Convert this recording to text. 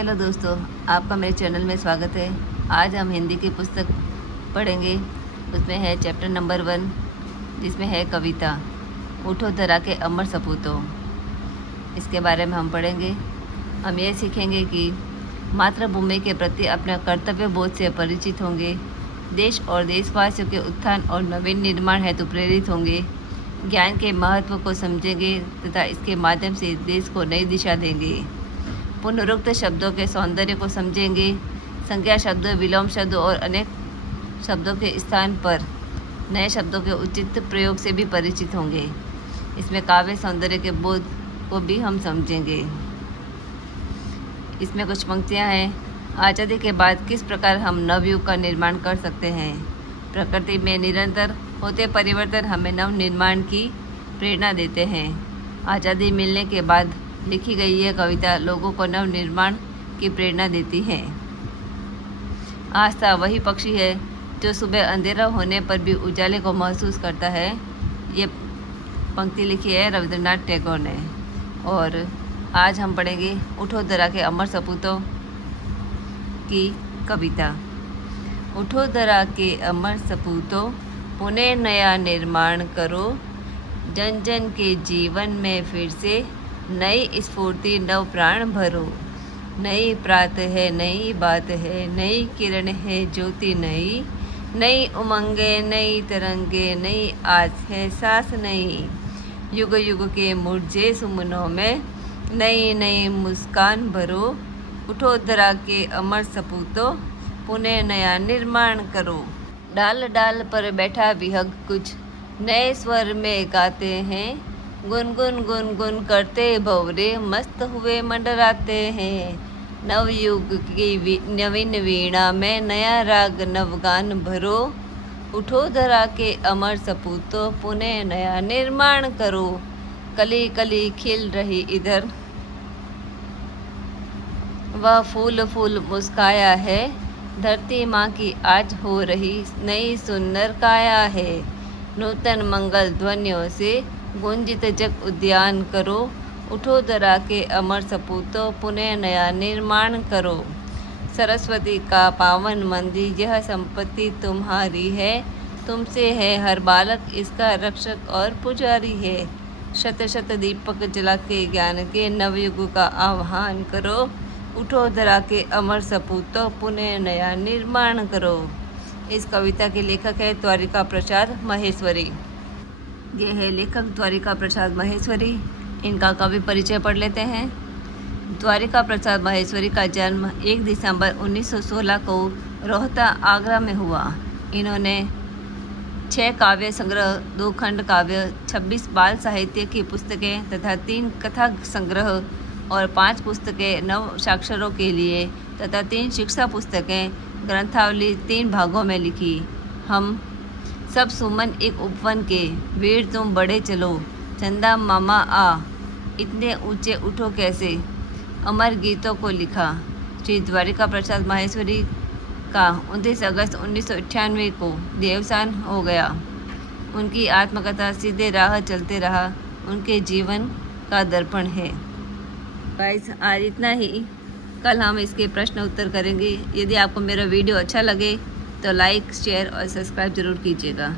Hello दोस्तों, आपका मेरे चैनल में स्वागत है। आज हम हिंदी की पुस्तक पढ़ेंगे। उसमें है चैप्टर नंबर 1, जिसमें है कविता उठो धरा के अमर सपूतों। इसके बारे में हम पढ़ेंगे। हम ये सीखेंगे कि मातृभूमि के प्रति अपने कर्तव्य बोध से परिचित होंगे, देश और देशवासियों के उत्थान और नवीन निर्माण हेतु प्रेरित होंगे, ज्ञान के महत्व को समझेंगे तथा इसके माध्यम से देश को नई दिशा देंगे। पुनरुक्त शब्दों के सौंदर्य को समझेंगे, संज्ञा शब्द, विलोम शब्द और अनेक शब्दों के स्थान पर नए शब्दों के उचित प्रयोग से भी परिचित होंगे। इसमें काव्य सौंदर्य के बोध को भी हम समझेंगे। इसमें कुछ पंक्तियां हैं। आज़ादी के बाद किस प्रकार हम नवयुग का निर्माण कर सकते हैं। प्रकृति में निरंतर होते परिवर्तन हमें नव निर्माण की प्रेरणा देते हैं। आज़ादी मिलने के बाद लिखी गई यह कविता लोगों को नव निर्माण की प्रेरणा देती है। आस्था वही पक्षी है जो सुबह अंधेरा होने पर भी उजाले को महसूस करता है। ये पंक्ति लिखी है रविंद्रनाथ टैगोर ने। और आज हम पढ़ेंगे उठो धरा के अमर सपूतों की कविता। उठो धरा के अमर सपूतों, पुनः नया निर्माण करो, जन जन के जीवन में फिर से नई स्फूर्ति नव प्राण भरो। नई प्रात है, नई बात है, नई किरण है ज्योति नई, नई उमंगे, नई तरंगे, नई आस है सांस नई। युग युग के मुरझे सुमनों में नई नई मुस्कान भरो। उठो धरा के अमर सपूतों, पुनः नया निर्माण करो। डाल डाल पर बैठा विहग कुछ नए स्वर में गाते हैं, गुनगुन गुनगुन करते भंवरे मस्त हुए मंडराते हैं। नवयुग की नवीन वीणा में नया राग नवगान भरो। उठो धरा के अमर सपूतों, पुनः नया निर्माण करो। कली कली खिल रही इधर, वह फूल फूल मुस्काया है। धरती माँ की आज हो रही नई सुंदर काया है। नूतन मंगल ध्वनियों से गुंजित जग उद्यान करो। उठो धरा के अमर सपूतों, पुनः नया निर्माण करो। सरस्वती का पावन मंदिर यह संपत्ति तुम्हारी है, तुमसे है हर बालक इसका रक्षक और पुजारी है। शत शत दीपक जला के ज्ञान के नवयुग का आह्वान करो। उठो धरा के अमर सपूतों, पुनः नया निर्माण करो। इस कविता के लेखक है द्वारिका प्रसाद महेश्वरी। ये है लेखक द्वारिका प्रसाद महेश्वरी। इनका कवि परिचय पढ़ लेते हैं। द्वारिका प्रसाद महेश्वरी का जन्म 1 दिसंबर 1916 को रोहता, आगरा में हुआ। इन्होंने 6 काव्य संग्रह, 2 खंड काव्य, 26 बाल साहित्य की पुस्तकें तथा 3 कथा संग्रह और 5 पुस्तकें नव साक्षरों के लिए तथा 3 शिक्षा पुस्तकें ग्रंथावली 3 भागों में लिखी। हम सब सुमन एक उपवन के, वीर तुम बढ़े चलो, चंदा मामा आ, इतने ऊंचे उठो कैसे, अमर गीतों को लिखा। श्री द्वारिका प्रसाद माहेश्वरी का 29 अगस्त 1998 को देवसान हो गया। उनकी आत्मकथा सीधे राह चलते रहा उनके जीवन का दर्पण है। गाइस, आज इतना ही। कल हम इसके प्रश्न उत्तर करेंगे। यदि आपको मेरा वीडियो अच्छा लगे तो लाइक, शेयर और सब्सक्राइब ज़रूर कीजिएगा।